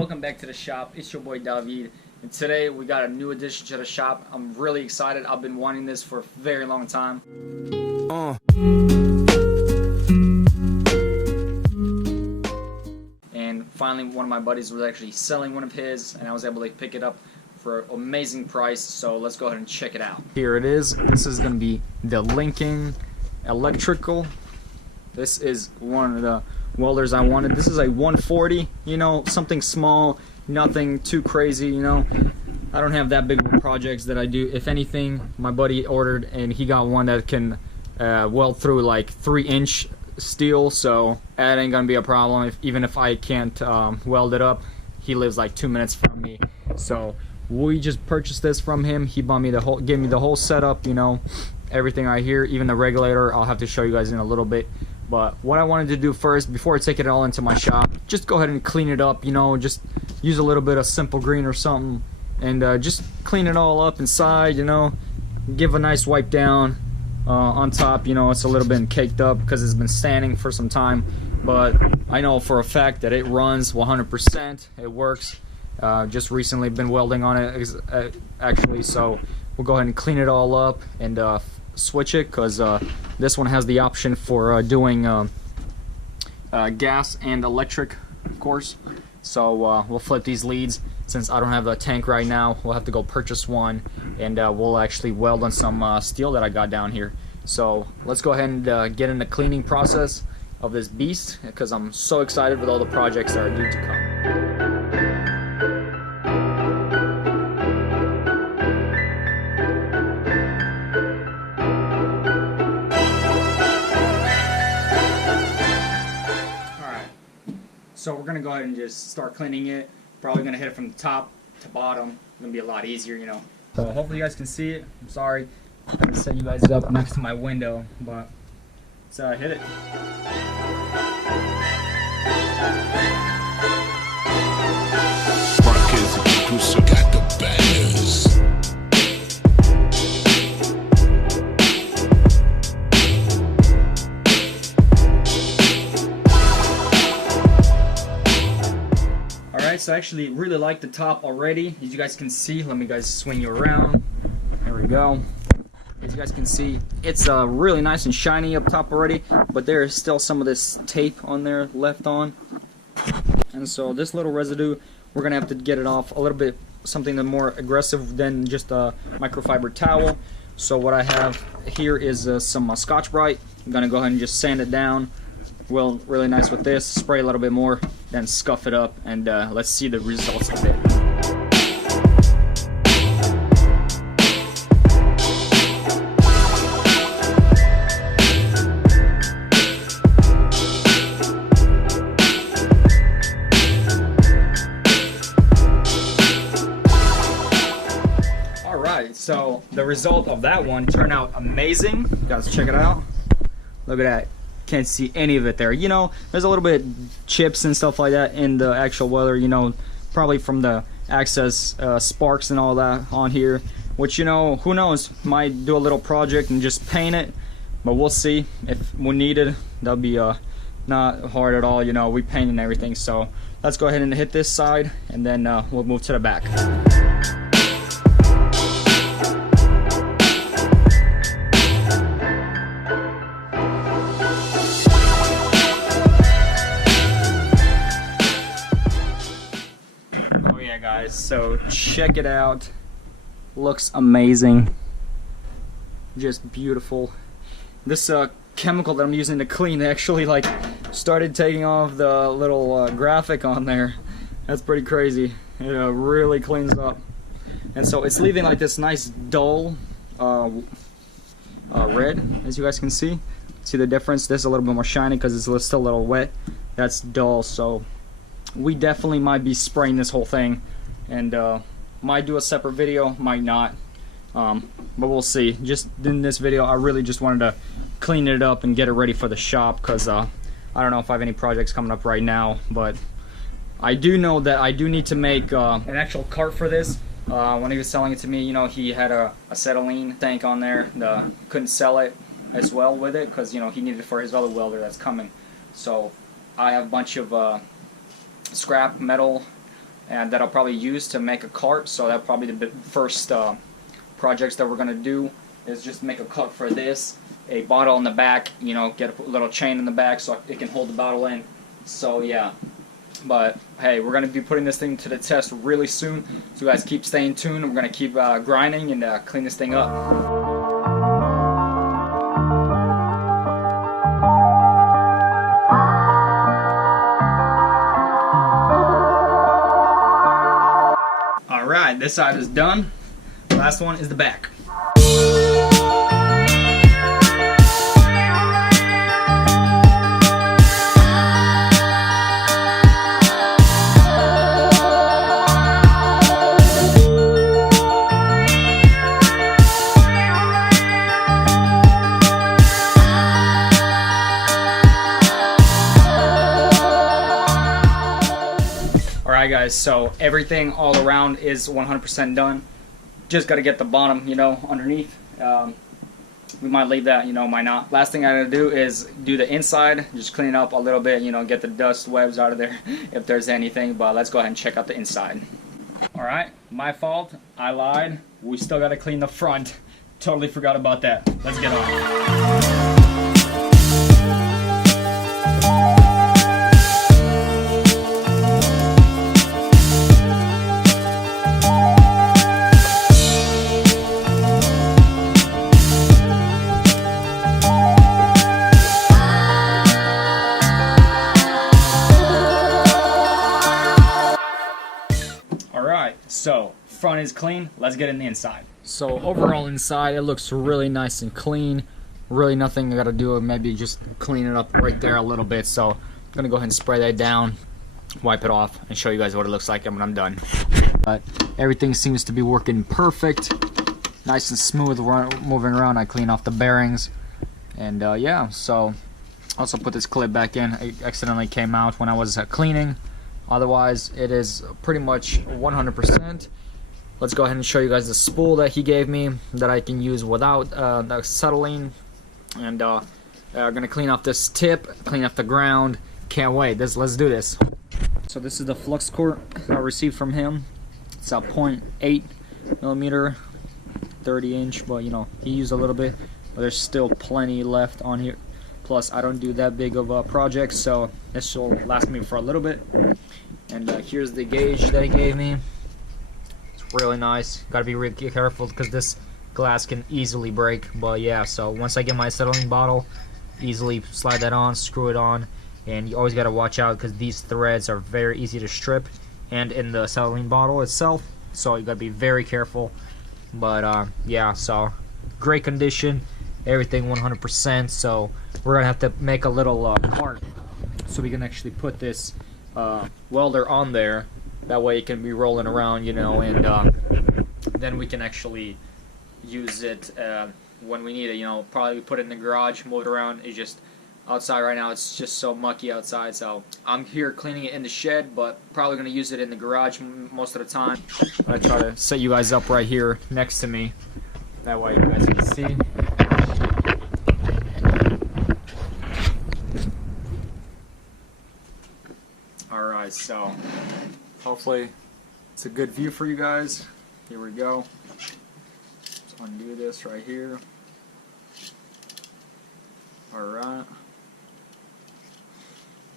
Welcome back to the shop. It's your boy David, and today we got a new addition to the shop. I'm really excited. I've been wanting this for a very long time. And finally one of my buddies was actually selling one of his, and I was able to pick it up for an amazing price. So let's go ahead and check it out. Here it is. This is going to be the Lincoln Electrical. This is one of the welders I wanted. This is a 140, you know, something small, nothing too crazy, you know. I don't have that big of projects that I do. If anything, my buddy ordered and he got one that can weld through like 3-inch steel, so that ain't gonna be a problem. Even if I can't weld it up, he lives like 2 minutes from me. So we just purchased this from him. He bought me gave me the whole setup, you know, everything right here, even the regulator. I'll have to show you guys in a little bit. But what I wanted to do first, before I take it all into my shop, just go ahead and clean it up, you know, just use a little bit of simple green or something, and just clean it all up inside, you know, give a nice wipe down on top. You know, it's a little bit caked up because it's been standing for some time, but I know for a fact that it runs 100%, it works. Just recently been welding on it actually, so we'll go ahead and clean it all up and switch it, because this one has the option for doing gas and electric, of course. So we'll flip these leads. Since I don't have a tank right now, we'll have to go purchase one, and we'll actually weld on some steel that I got down here. So let's go ahead and get in the cleaning process of this beast, because I'm so excited with all the projects that are due to come. So we're gonna go ahead and just start cleaning it. Probably gonna hit it from the top to bottom. It's gonna be a lot easier, you know. So hopefully you guys can see it. I'm sorry, I'm gonna set you guys up next to my window, but let's hit it. Got the bangers. So I actually really like the top already. As you guys can see, let me guys swing you around. There we go. As you guys can see, it's really nice and shiny up top already, but there is still some of this tape on there left on. And so this little residue, we're gonna have to get it off a little bit, something that's more aggressive than just a microfiber towel. So what I have here is some Scotch-Brite. I'm gonna go ahead and just sand it down. Well, really nice with this. Spray a little bit more, then scuff it up, and let's see the results of it. Alright, so the result of that one turned out amazing. You guys check it out. Look at that. Can't see any of it there. You know, there's a little bit of chips and stuff like that in the actual welder, you know, probably from the access sparks and all that on here, which, you know, who knows, might do a little project and just paint it, but we'll see. If we need it, that'll be not hard at all, you know, we paint and everything. So let's go ahead and hit this side, and then we'll move to the back. Guys, so check it out. Looks amazing, just beautiful. This chemical that I'm using to clean actually like started taking off the little graphic on there. That's pretty crazy. It really cleans up, and so it's leaving like this nice dull red, as you guys can see. See the difference? This is a little bit more shiny because it's still a little wet. That's dull. So we definitely might be spraying this whole thing, and might do a separate video, might not, but we'll see. Just in this video, I really just wanted to clean it up and get it ready for the shop, because I don't know if I have any projects coming up right now, but I do know that I do need to make an actual cart for this. When he was selling it to me, you know, he had a acetylene tank on there. Couldn't sell it as well with it because, you know, he needed it for his other welder that's coming. So I have a bunch of scrap metal and that I'll probably use to make a cart. So that's probably the first projects that we're gonna do, is just make a cart for this, a bottle in the back, you know, get a little chain in the back so it can hold the bottle in. So yeah, but hey, we're gonna be putting this thing to the test really soon, so guys keep staying tuned. We're gonna keep grinding and clean this thing up. Alright, this side is done. Last one is the back. Alright guys, so everything all around is 100% done. Just got to get the bottom, you know, underneath. We might leave that, you know, might not. Last thing I gotta do is do the inside, just clean it up a little bit, you know, get the dust webs out of there if there's anything. But let's go ahead and check out the inside. Alright, my fault, I lied. We still gotta clean the front. Totally forgot about that. Let's get on. So, front is clean, let's get in the inside. So, overall inside, it looks really nice and clean. Really nothing I gotta do, maybe just clean it up right there a little bit. So, I'm gonna go ahead and spray that down, wipe it off, and show you guys what it looks like when I'm done. But everything seems to be working perfect. Nice and smooth moving around. I clean off the bearings. And yeah, so, also put this clip back in. It accidentally came out when I was cleaning. Otherwise, it is pretty much 100%. Let's go ahead and show you guys the spool that he gave me that I can use without the acetylene. And we're gonna clean off this tip, clean off the ground. Can't wait. Let's do this. So this is the flux core I received from him. It's a 0.8 millimeter, 30-inch, but you know, he used a little bit, but there's still plenty left on here. Plus, I don't do that big of a project, so this will last me for a little bit. And here's the gauge that he gave me. It's really nice. Gotta be really careful because this glass can easily break. But yeah, so once I get my acetylene bottle, easily slide that on, screw it on. And you always gotta watch out because these threads are very easy to strip, and in the acetylene bottle itself. So you gotta be very careful. But yeah, so great condition. Everything 100%. So we're gonna have to make a little cart so we can actually put this welder on there. That way it can be rolling around, you know, and then we can actually use it when we need it. You know, probably put it in the garage, move it around. It's just outside right now. It's just so mucky outside. So I'm here cleaning it in the shed, but probably gonna use it in the garage most of the time. I try to set you guys up right here next to me. That way you guys can see. Alright, so hopefully it's a good view for you guys. Here we go. Let's undo this right here. Alright.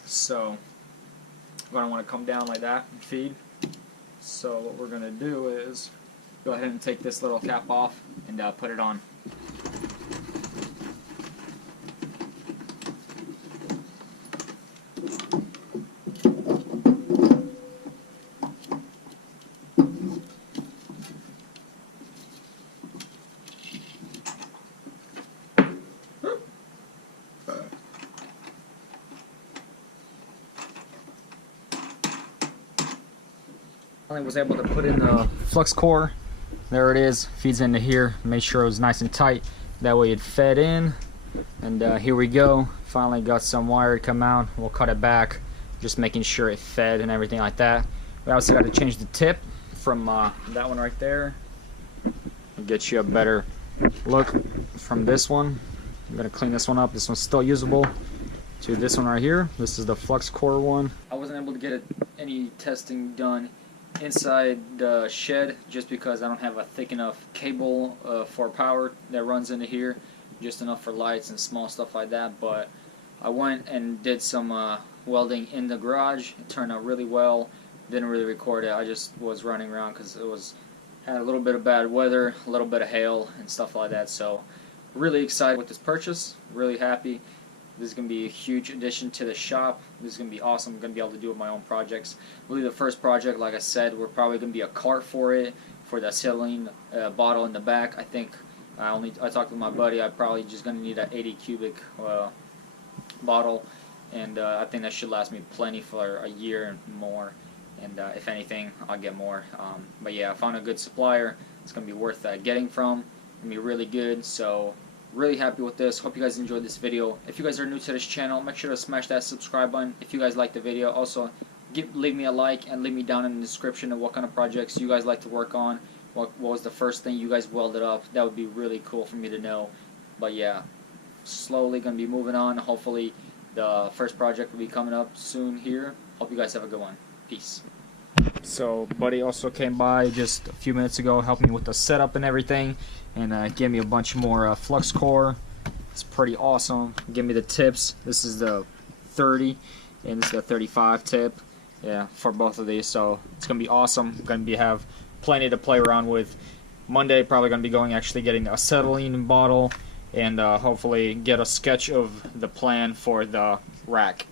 So we're going to want to come down like that and feed. So what we're going to do is go ahead and take this little cap off and put it on. I was able to put in the flux core. There it is, feeds into here. Make sure it was nice and tight, that way it fed in. And here we go, finally got some wire to come out. We'll cut it back, just making sure it fed and everything like that. We also got to change the tip from that one right there. It'll get you a better look from this one. I'm gonna clean this one up. This one's still usable. To this one right here, this is the flux core one. I wasn't able to get any testing done inside the shed just because I don't have a thick enough cable for power that runs into here, just enough for lights and small stuff like that. But I went and did some welding in the garage. It turned out really well. Didn't really record it. I just was running around because had a little bit of bad weather, a little bit of hail and stuff like that. So really excited with this purchase. Really happy. This is going to be a huge addition to the shop. This is going to be awesome. I'm going to be able to do it my own projects. I believe the first project, like I said, we're probably going to be a cart for it, for the acetylene bottle in the back. I think I talked to my buddy. I'm probably just going to need an 80 cubic bottle, and I think that should last me plenty for a year and more. And if anything, I'll get more. But yeah, I found a good supplier. It's going to be worth getting from. It's going to be really good. So really happy with this. Hope you guys enjoyed this video. If you guys are new to this channel, make sure to smash that subscribe button if you guys like the video. Also, leave me a like and leave me down in the description of what kind of projects you guys like to work on. What was the first thing you guys welded up? That would be really cool for me to know. But yeah, slowly going to be moving on. Hopefully the first project will be coming up soon here. Hope you guys have a good one. Peace. So buddy also came by just a few minutes ago, helped me with the setup and everything, and gave me a bunch more flux core. It's pretty awesome. Give me the tips. This is the 30 and this is the 35 tip. Yeah, for both of these. So it's gonna be awesome. Gonna have plenty to play around with. Monday probably gonna be getting a acetylene bottle and hopefully get a sketch of the plan for the rack.